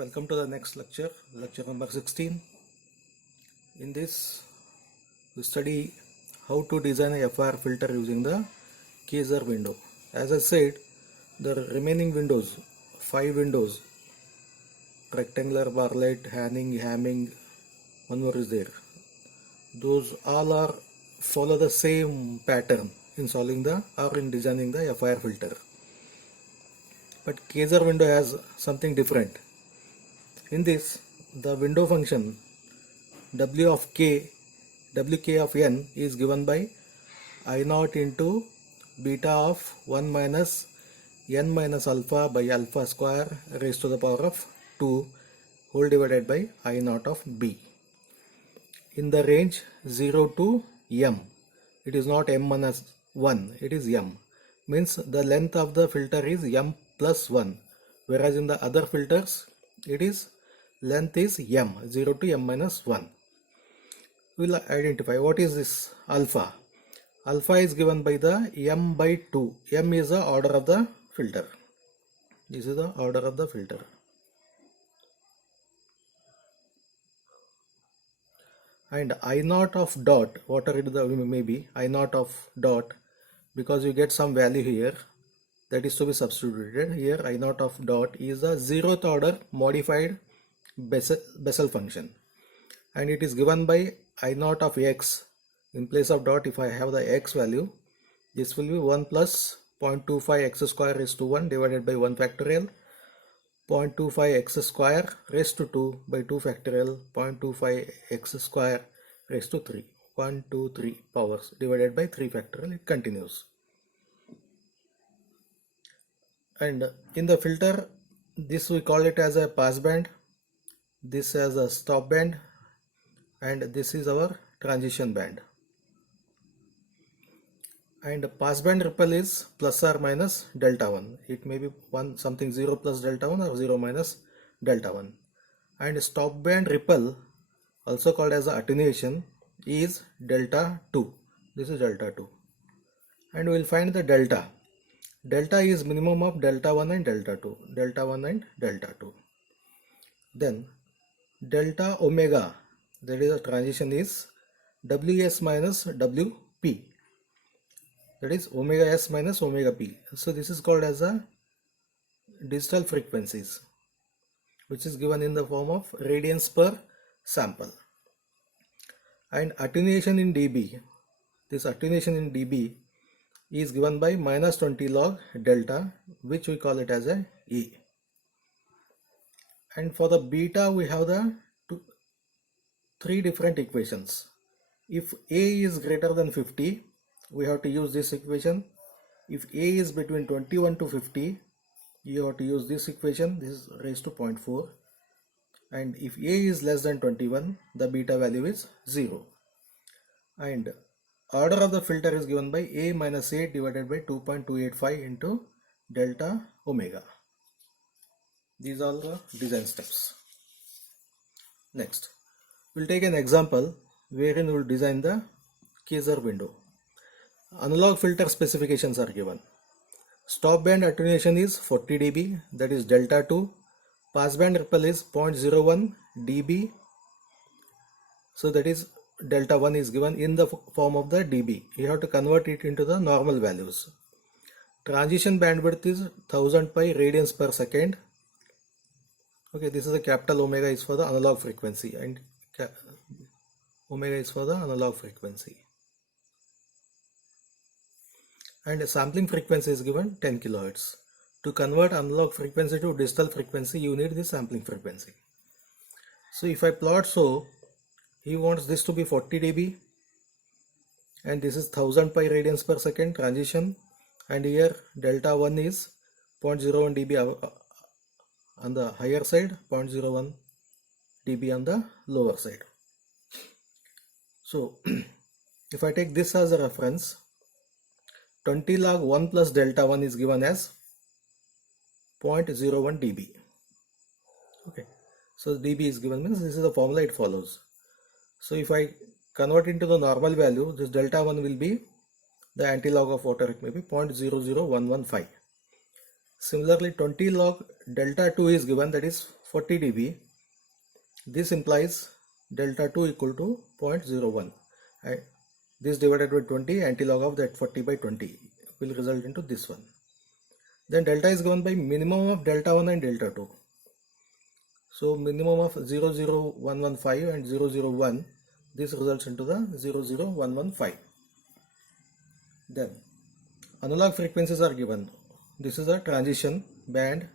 welcome to the next lecture, lecture number 16. In this, we study how to design a FIR filter using the Kaiser window. As I said, the remaining windows, 5 windows, rectangular, Bartlett, Hanning, Hamming, one more is there. Those all are follow the same pattern in solving the or in designing the FIR filter. But Kaiser window has something different. In this, the window function wk of n is given by I0 into beta of 1 minus n minus alpha by alpha square raised to the power of 2 whole divided by I0 of b. In the range 0 to m, it is not m minus 1, it is m. Means the length of the filter is m plus 1, whereas in the other filters it is length is m, 0 to m minus 1. We will identify what is this alpha. Alpha is given by the m by 2. M is the order of the filter. This is the order of the filter. And I0 of dot, whatever it may be, I0 of dot, because you get some value here, that is to be substituted. Here I0 of dot is the 0th order modified Bessel function, and it is given by I0 of x. In place of dot, if I have the x value, this will be 1 plus 0.25 x square raised to 1 divided by 1 factorial, 0.25 x square raised to 2 by 2 factorial, 0.25 x square raised to 3, 1, 2, 3 powers divided by 3 factorial. It continues. And in the filter, this we call it as a passband, this as a stop band, and this is our transition band. And passband ripple is plus or minus delta 1. It may be something 0 plus delta 1 or 0 minus delta 1. And stop band ripple, also called as attenuation, is delta 2. This is delta 2. And we will find the delta. Delta is minimum of delta 1 and delta 2. Delta 1 and delta 2. Then delta omega, that is a transition, is Ws minus Wp. That is omega s minus omega p. So this is called as a digital frequencies, which is given in the form of radians per sample. And attenuation in dB, this attenuation in dB is given by minus 20 log delta, which we call it as a E. And for the beta, we have the three different equations. If A is greater than 50, we have to use this equation. If A is between 21 to 50, you have to use this equation. This is raised to 0.4. And if A is less than 21, the beta value is 0. And order of the filter is given by A minus 8 divided by 2.285 into delta omega. These are the design steps. Next, we'll take an example wherein we will design the Kaiser window. Analog filter specifications are given. Stop band attenuation is 40 dB, that is delta 2. Passband ripple is 0.01 dB, so that is delta 1 is given in the form of the dB. You have to convert it into the normal values. Transition bandwidth is 1000 pi radians per second. Okay, this is a capital omega is for the analog frequency and omega is for the analog frequency. And sampling frequency is given 10 kilohertz. To convert analog frequency to digital frequency, you need this sampling frequency. So if I plot, so he wants this to be 40 dB, and this is 1000 pi radians per second transition, and here delta 1 is 0.01 dB on the higher side, 0.01 dB on the lower side. So if I take this as a reference, 20 log 1 plus delta 1 is given as 0.01 dB. Okay, so dB is given, means this is the formula it follows. So if I convert into the normal value, this delta 1 will be the anti-log of water, it may be 0.00115. Similarly, 20 log delta 2 is given, that is 40 dB, this implies delta 2 equal to 0.01. This divided by 20, antilog of that 40 by 20 will result into this one. Then delta is given by minimum of delta 1 and delta 2. So minimum of 00115 and 001, this results into the 00115. Then analog frequencies are given. This is a transition band,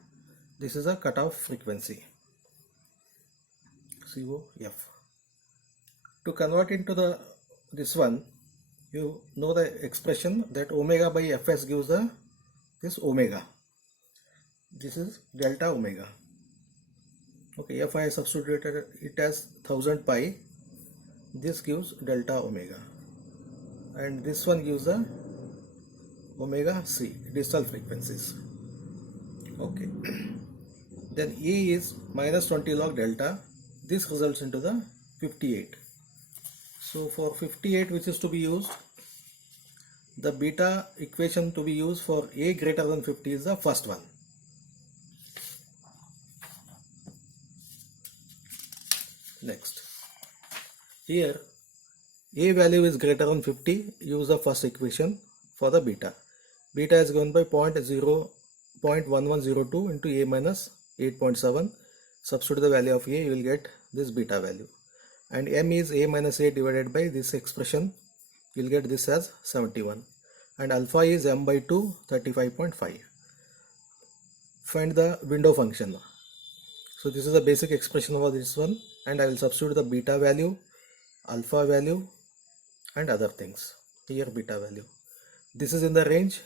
this is a cutoff frequency, COF. To convert into this one, you know the expression that omega by Fs gives this omega. This is delta omega. Okay, if I substituted it as 1000 pi, this gives delta omega, and this one gives the omega c, distal frequencies. Okay, then E is minus 20 log delta. This results into the 58. So for 58, which is to be used, the beta equation to be used for A greater than 50 is the first one. Next, here A value is greater than 50, use the first equation for the beta. Beta is given by 0.1102 into A minus 8.7. Substitute the value of A, you will get this beta value. And M is A minus A divided by this expression, you will get this as 71. And alpha is M by 2, 35.5. Find the window function. So this is the basic expression for this one, and I will substitute the beta value, alpha value and other things. Here beta value. This is in the range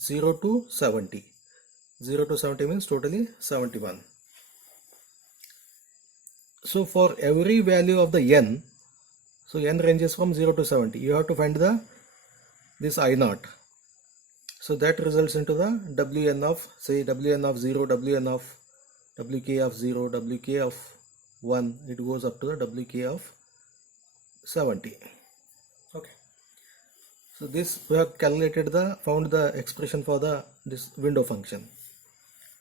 0 to 70. 0 to 70 means totally 71. So for every value of the n, so n ranges from 0 to 70, you have to find this I naught. So that results into the Wn of, say, Wn of 0, Wn of Wk of 0, Wk of 1, it goes up to the Wk of 70. Okay. So this we have calculated found the expression for this window function.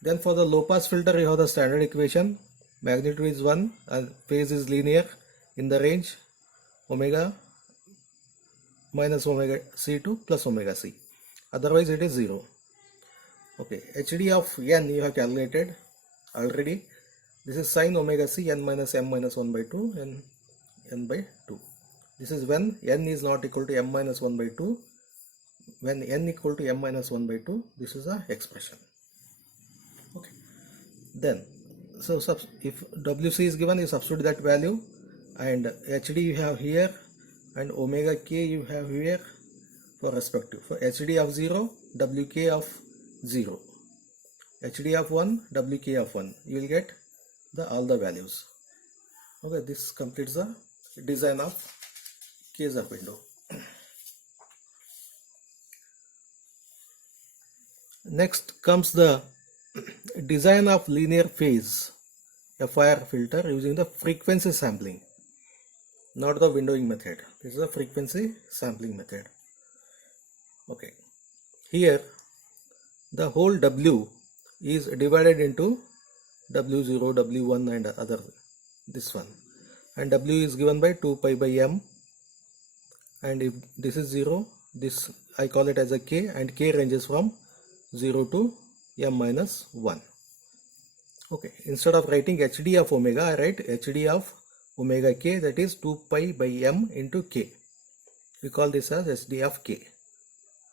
Then for the low pass filter, you have the standard equation. Magnitude is 1 and phase is linear in the range omega minus omega c to plus omega c. Otherwise it is 0. Okay, HD of n you have calculated already. This is sin omega c n minus m minus 1 by 2 and n by 2. This is when n is not equal to m minus 1 by 2. When n equal to m minus 1 by 2, this is the expression. Okay. Then, so if Wc is given, you substitute that value, and HD you have here, and omega k you have here for respective. For HD of 0, Wk of 0. HD of 1, Wk of 1. You will get all the values. Okay, this completes the design of Kaiser window. Next comes the design of linear phase FIR filter using the frequency sampling, not the windowing method. This is a frequency sampling method. Okay, here the whole W is divided into W0, W1 and other, this one, and W is given by 2 pi by m, and if this is 0, this I call it as a K, and K ranges from 0 to m minus 1. Okay, instead of writing HD of omega, I write HD of omega k, that is 2 pi by m into k. We call this as HD of k.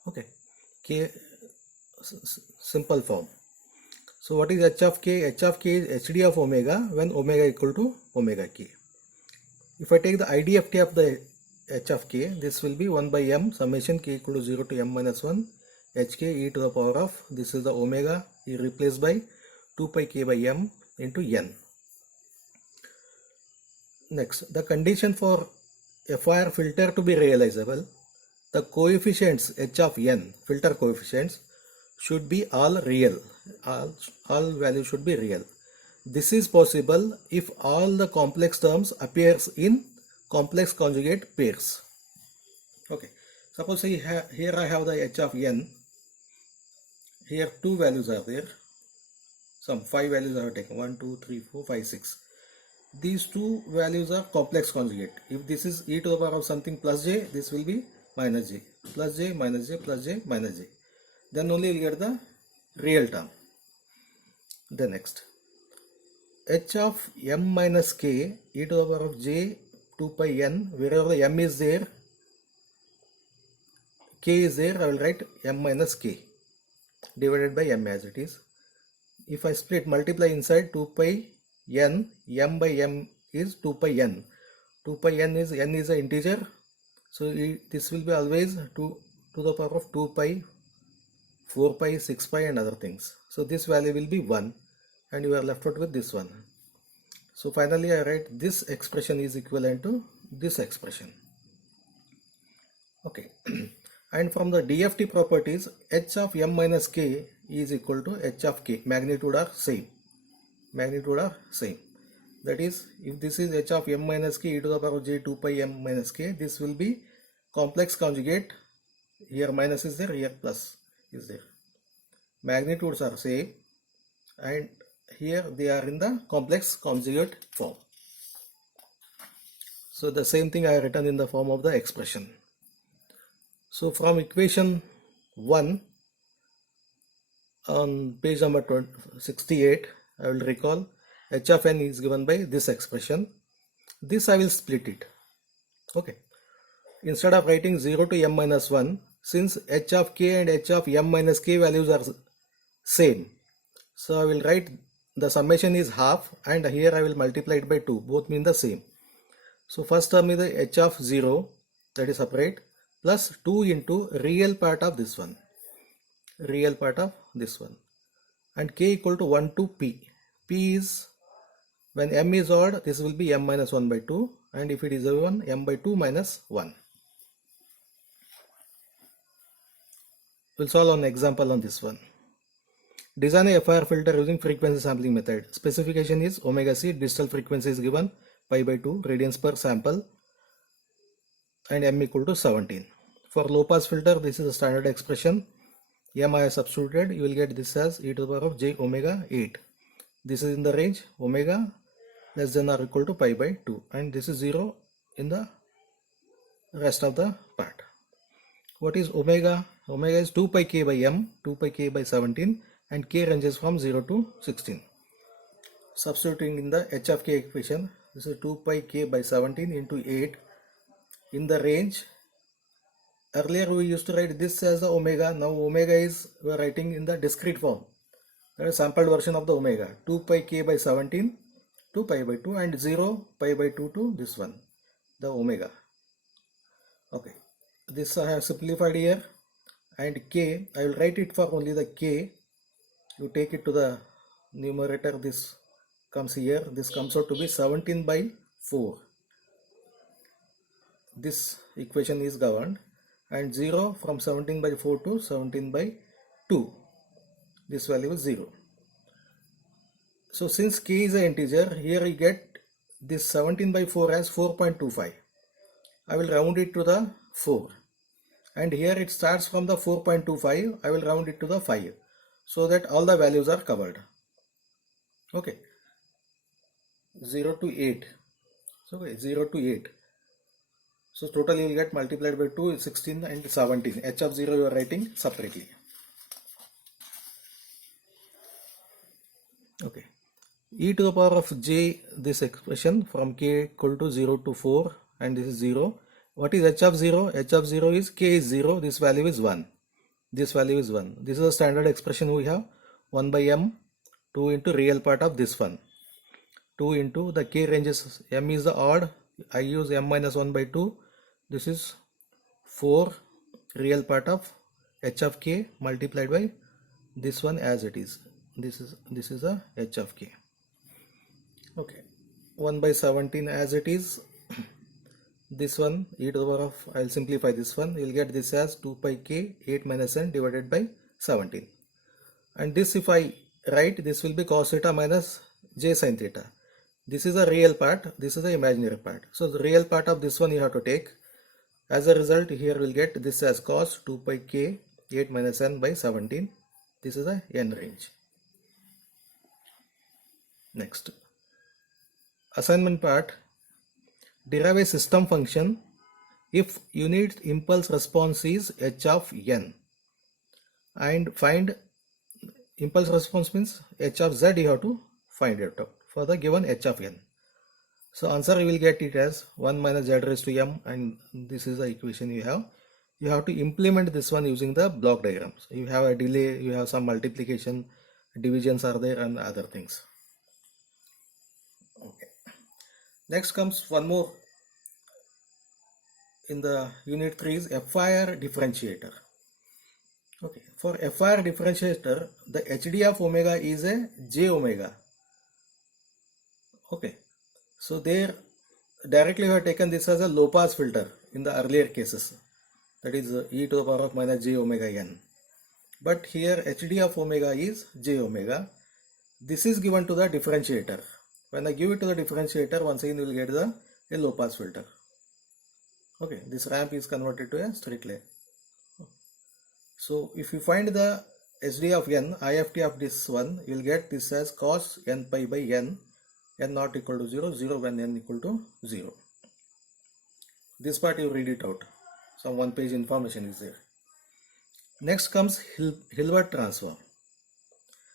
Okay, k simple form. So what is h of k? H of k is HD of omega when omega equal to omega k. If I take the IDFT of the h of k, this will be 1 by m summation k equal to 0 to m minus 1 hk e to the power of, this is the omega, is replaced by 2 pi k by m into n. Next, the condition for FIR filter to be realizable, the coefficients h of n, filter coefficients, should be all real. All values should be real. This is possible if all the complex terms appears in complex conjugate pairs. Okay, suppose here I have the h of n. Here two values are there. some 5 values I have taken, 1 2 3 4 5 6. These two values are complex conjugate. If this is e to the power of something plus j, this will be minus j, plus j, minus j, plus j, minus j. Then only you will get the real term. The next, h of m minus k e to the power of j 2 pi n, wherever the m is there, k is there, I will write m minus k divided by m as it is. If I split, multiply inside 2 pi n, m by m is 2 pi n. 2 pi n is an integer, so this will be always 2 to the power of 2 pi, 4 pi, 6 pi and other things. So this value will be 1 and you are left out with this one. So finally I write this expression is equivalent to this expression. Okay. And from the DFT properties, h of m minus k is equal to h of k. Magnitude are same. That is, if this is h of m minus k e to the power of j 2 pi m minus k, this will be complex conjugate. Here minus is there, here plus is there. Magnitudes are same and here they are in the complex conjugate form. So the same thing I have written in the form of the expression. So from equation 1 on page number 68, I will recall h of n is given by this expression. This I will split it. Okay. Instead of writing 0 to m minus 1, since h of k and h of m minus k values are same, so I will write the summation is half and here I will multiply it by 2. Both mean the same. So first term is the h of 0, that is separate, plus 2 into real part of this one, and k equal to 1 to p. P is, when m is odd, this will be m minus 1 by 2, and if it is even, m by 2 minus 1. We'll solve an example on this one. Design a FIR filter using frequency sampling method. Specification is omega c, distal frequency is given pi by 2 radians per sample and m equal to 17. For low pass filter, this is a standard expression. M I have substituted, you will get this as e to the power of j omega 8. This is in the range omega less than or equal to pi by 2, and this is 0 in the rest of the part. What is omega? Omega is 2 pi k by m, 2 pi k by 17, and k ranges from 0 to 16. Substituting in the h of k equation, this is 2 pi k by 17 into 8 in the range. Earlier we used to write this as the omega. Now omega is, we are writing in the discrete form. That is sampled version of the omega. 2 pi k by 17 to pi by 2 and 0 pi by 2 to this one, the omega. Okay, this I have simplified here, and k, I will write it for only the k. You take it to the numerator, this comes here, this comes out to be 17 by 4. This equation is governed, and 0 from 17 by 4 to 17 by 2, this value is 0. So since k is an integer, here you get this 17 by 4 as 4.25. I will round it to the 4, and here it starts from the 4.25. I will round it to the 5 so that all the values are covered. Okay, 0 to 8. So 0 to 8. So total you will get multiplied by 2 is 16 and 17. H of 0 you are writing separately. Okay. E to the power of j, this expression from k equal to 0 to 4, and this is 0. What is h of 0? H of 0 is k is 0, this value is 1. This value is 1. This is a standard expression we have. 1 by m, 2 into real part of this one. 2 into the k ranges, m is the odd, I use m minus 1 by 2. This is 4 real part of h of k multiplied by this one as it is. This is a h of k. Okay, 1 by 17 as it is. This one e to the power of, I will simplify this one, you will get this as 2 pi k 8 minus n divided by 17, and this if I write, this will be cos theta minus j sin theta. This is a real part, this is the imaginary part. So the real part of this one you have to take. As a result, here we'll get this as cos 2 pi k 8 minus n by 17. This is a n range. Next, assignment part, derive a system function if unit impulse response is h of n, and find impulse response means h of z you have to find it out for the given h of n. So answer you will get it as 1 minus z raised to m, and this is the equation you have. You have to implement this one using the block diagrams. You have a delay, you have some multiplication, divisions are there, and other things. Okay. Next comes one more in the unit 3 is FIR differentiator. Okay, for FIR differentiator, the HD of omega is a j omega. Okay, so there directly we have taken this as a low pass filter in the earlier cases, that is e to the power of minus j omega n. But here HD of omega is j omega. This is given to the differentiator. When I give it to the differentiator, once again you will get a low pass filter. Okay, this ramp is converted to a straight line. So if you find the SD of n, IFT of this one, you will get this as cos n pi by n not equal to 0, 0 when n equal to 0. This part you read it out. Some one page information is there. Next comes Hilbert transform.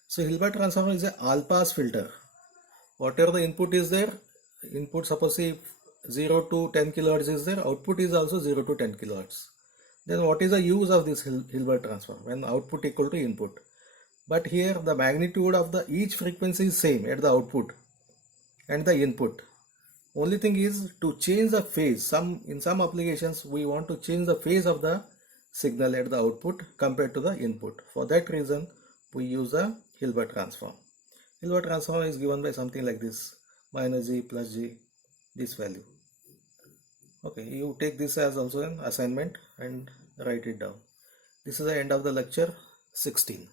So Hilbert transform is a all pass filter. Whatever the input is there, input suppose if 0 to 10 kilohertz is there, output is also 0 to 10 kilohertz. Then what is the use of this Hilbert transform when output equal to input? But here the magnitude of the each frequency is same at the output and the input. Only thing is to change the phase. In some applications we want to change the phase of the signal at the output compared to the input. For that reason we use the Hilbert transform. Hilbert transform is given by something like this, minus g plus g, this value. Okay, you take this as also an assignment and write it down. This is the end of the lecture 16.